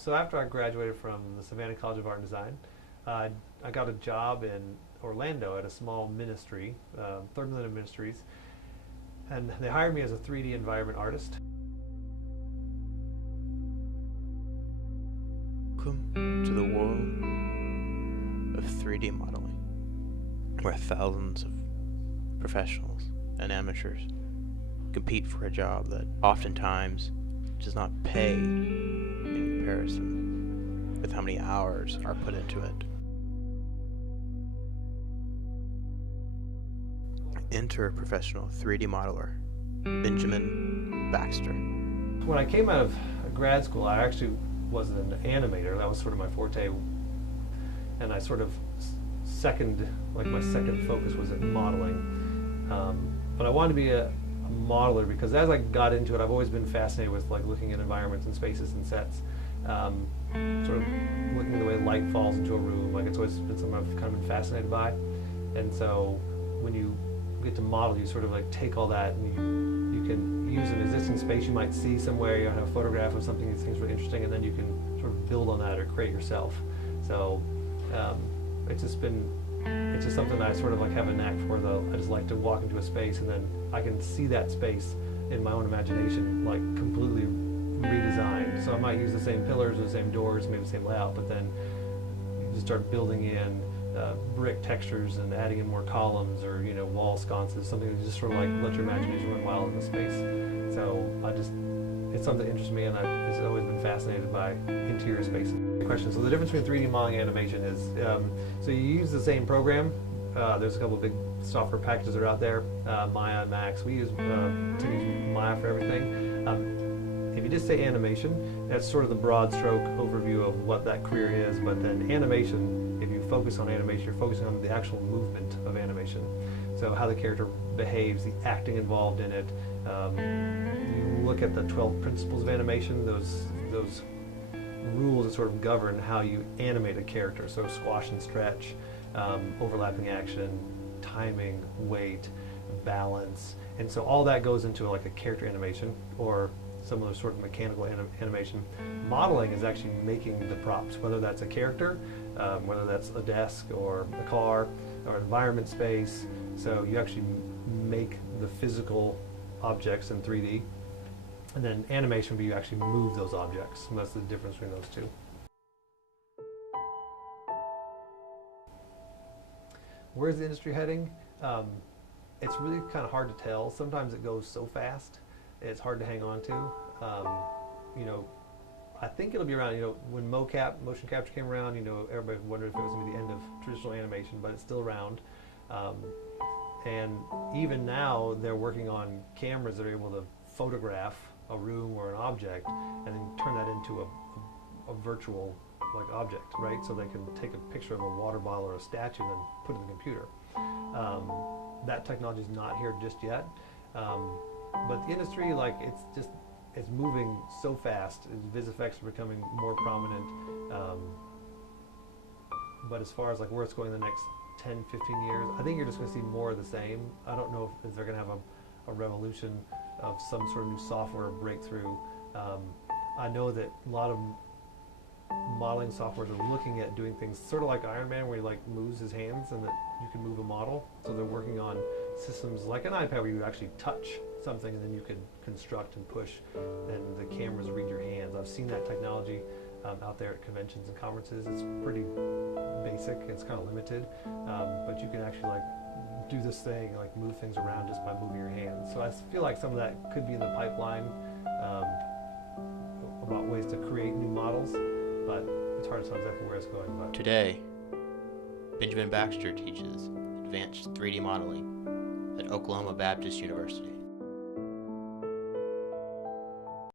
So after I graduated from the Savannah College of Art and Design, I got a job in Orlando at a small ministry, Third Millennium Ministries, and they hired me as a 3D environment artist. Welcome to the world of 3D modeling, where thousands of professionals and amateurs compete for a job that oftentimes does not pay in comparison with how many hours are put into it. Enter professional 3D modeler Benjamin Baxter. When I came out of grad school, I actually was an animator. That was sort of my forte, and I sort of my second focus was at modeling. But I wanted to be a modeler because as I got into it, I've always been fascinated with like looking at environments and spaces and sets, sort of looking at the way light falls into a room. Like it's always been something I've kind of been fascinated by, and so when you get to model, you sort of like take all that and you can use an existing space you might see somewhere. You have a photograph of something you think is really interesting, and then you can sort of build on that or create yourself. So it's just something that I sort of like have a knack for. Though I just like to walk into a space and then I can see that space in my own imagination, like completely redesigned. So I might use the same pillars or the same doors, maybe the same layout, but then you just start building in brick textures and adding in more columns or wall sconces, something that just sort of like let your imagination run wild in the space. So it's something that interests me, and I've just always been fascinated by interior spaces. The question. So the difference between 3D modeling and animation is, so you use the same program. There's a couple of big software packages that are out there, Maya and Max. We use Maya for everything. If you just say animation, that's sort of the broad stroke overview of what that career is, but then animation, if you focus on animation, you're focusing on the actual movement of animation. So how the character behaves, the acting involved in it. You look at the 12 principles of animation, those rules that sort of govern how you animate a character. So squash and stretch, overlapping action, timing, weight, balance. And so all that goes into like a character animation or some other sort of mechanical animation. Modeling is actually making the props, whether that's a character, whether that's a desk or a car or an environment space. So you actually make the physical objects in 3D, and then animation where you actually move those objects, and that's the difference between those two. Where's the industry heading? It's really kind of hard to tell. Sometimes it goes so fast, it's hard to hang on to. I think it'll be around, when motion capture came around, everybody wondered if it was going to be the end of traditional animation, but it's still around. And even now, they're working on cameras that are able to photograph a room or an object and then turn that into a virtual object, right? So they can take a picture of a water bottle or a statue and then put it in the computer. That technology is not here just yet. But the industry, it's moving so fast. Vis effects are becoming more prominent. But as far as where it's going in the next 10, 15 years, I think you're just going to see more of the same. I don't know if they're going to have a revolution of some sort of new software breakthrough. I know that a lot of modeling softwares are looking at doing things sort of like Iron Man, where he moves his hands and that you can move a model. So they're working on systems like an iPad where you actually touch something and then you can construct and push, and the cameras read your hands. I've seen that technology out there at conventions and conferences. It's pretty basic, it's kind of limited, but you can actually do this thing, move things around just by moving your hands. So I feel like some of that could be in the pipeline about ways to create new models, but it's hard to tell exactly where it's going. But Today, Benjamin Baxter teaches advanced 3D modeling at Oklahoma Baptist University.